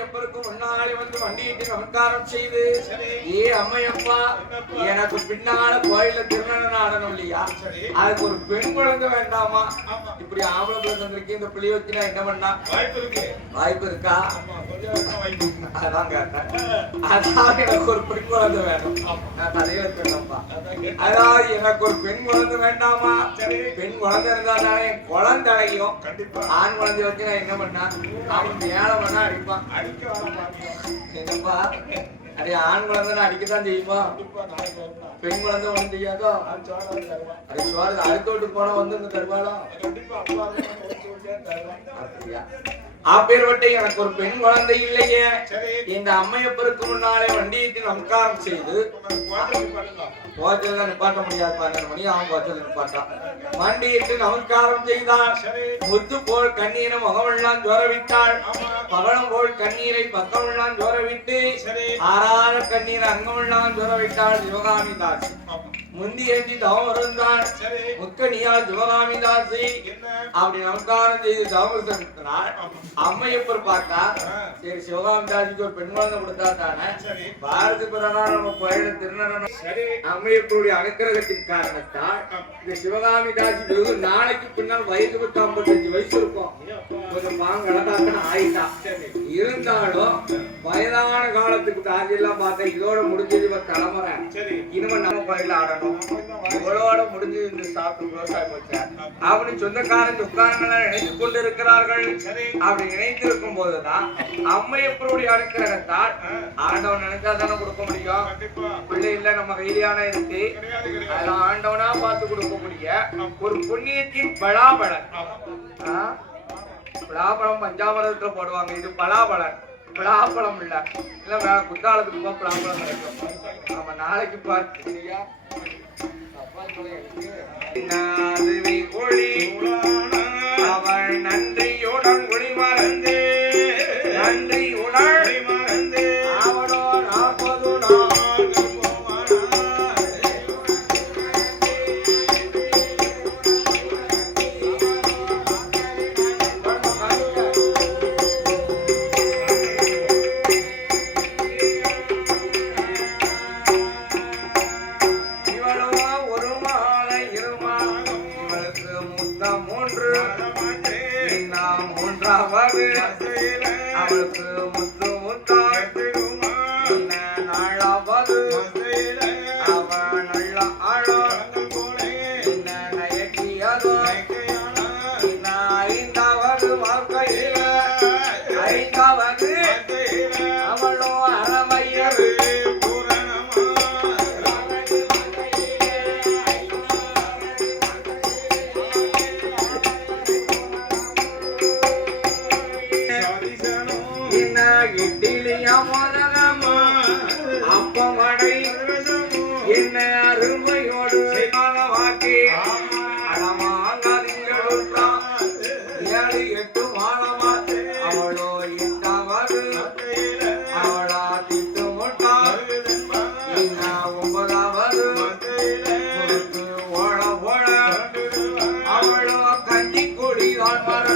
அம்மையப்பருக்கு முன்னாலே வந்து வண்டியிட்டு நமஸ்காரம் செய்து, ஏ அம்மையப்பா, எனக்கு பின்னால கோயில திருநடனம் ஆடணும் இல்லையா, அதுக்கு ஒரு பெண் குழந்தை வேண்டாமா? இப்படி ஆம்பளை குழந்தை இருக்கு, இந்த பிள்ளை வச்சுனா என்ன பண்ணா? வாய்ப்பு இருக்கா? அதான் கேட்டேன். அதாவது எனக்கு ஒரு பெண் குழந்தை வேணும். நான் கதையில சொன்னப்பா, அதாவது எனக்கு ஒரு பெண் குழந்தை வேண்டாமா? பெண் குழந்தை இருந்தா தானே குழந்தையும், ஆண் குழந்தை வச்சு நான் என்ன பண்ணா? அவன் ஏழை பண்ணா அடிப்பான். என்னப்பா, அடைய ஆண் குழந்தை அடிக்கத்தான் செய்யுமா? பெண் குழந்தை ஒண்ணும் செய்யாதோ? அது சோறு அடுத்த வீட்டுக்கு போனா வந்து தருவாளோ? அப்படியா? அப்பேற்பட்ட எனக்கு ஒரு பெண் குழந்தை இல்லையே, இந்த அம்மையப்பருக்கு முன்னாலே வண்டியிட்டு நமஸ்காரம் செய்து, கோச்சல நிப்பாட்ட முடியாது, 12 மணி அவன் கோச்சல நிப்பாட்டான். வண்டியிட்டு நமஸ்காரம் செய்தார். முத்து போல் கண்ணீரை முகமெல்லாம் ஜோரவிட்டாள். பகலம் போல் கண்ணீரை பக்கமெல்லாம் ஜோரவிட்டு, ஆறார கண்ணீரை அங்கமெல்லாம் ஜோரவிட்டாள் சிவகாமி தாசி. முந்தி ஏஞ்சி தவம் இருந்தாள் முக்கணியால் சிவகாமி தாசி. அப்படி நமஸ்காரம் செய்து தவம் செலுத்தினாள். அம்மையப்பர் பார்த்தா, சரி சிவகாமி தாசிக்கு ஒரு பெண் குழந்தை கொடுத்தா தானே பாரதி பிறனா நம்ம கோயில திருநடனம். அம்மையப்பருடைய அனுக்கிரகத்தின் காரணத்தால் இந்த சிவகாமி தாசி வெகு நாளைக்கு பின்னால் வயது 55 வயசு இருக்கும். கொஞ்சம் பாங்கடத்தாக்கன்னு ஆயிட்டா. இருந்தாலும் வயதான காலத்துக்கு தாசி எல்லாம் பார்த்தா இதோட முடிஞ்சது தலைமுறை. இனிமே நம்ம கோயில ஆடணும், இவளோட முடிஞ்சு இந்த சாப்பிட்டு விவசாயம் வச்சார் அப்படின்னு சொந்தக்காரன் சொக்காரங்களாம் நினைத்து கொண்டு இருக்கிறார்கள். அப்படி நினைத்திருக்கும் போதுதான் அம்மையப்பருடைய அனுக்கிரகத்தால் ஆண்டவன் நினைச்சா தானே கொடுக்க முடியும். பிள்ளை இல்ல நம்ம கையிலான இருக்கு, அதெல்லாம் ஆண்டவனா பார்த்து கொடுக்க முடிய ஒரு புண்ணியத்தின் பலாபலன். பலாபலம் பஞ்சாமரத்துல போடுவாங்க, இது பலாபலன். பலாப்பழம் இல்ல, இல்ல வேற குத்தாலத்துக்கு போ பலாப்பழம் கிடைக்கும். நம்ம நாளைக்கு பார்த்து ஒளி அவள் நன்றியுடன் ஒளி மறந்து நன்றியுடன் மறந்து அவளோ 40 நாள் அவளுக்கு முத்து முத்தாடு நாளாவது அவன் நல்ல ஆழம் நயக்கியதோ 5வது வாழ்க்கையில 5வது அவளோ அறமையது இட்டிலியா மோதகமா அப்பமடை என்ன அருமையோடு வாக்கி அடமாங்காதிங்களா 7 8 மாலமா அவளோ 8வது அவளா திட்டு முட்டா என்ன 9வது ஓட ஓட அவளோ கஞ்சி குடிதான் மர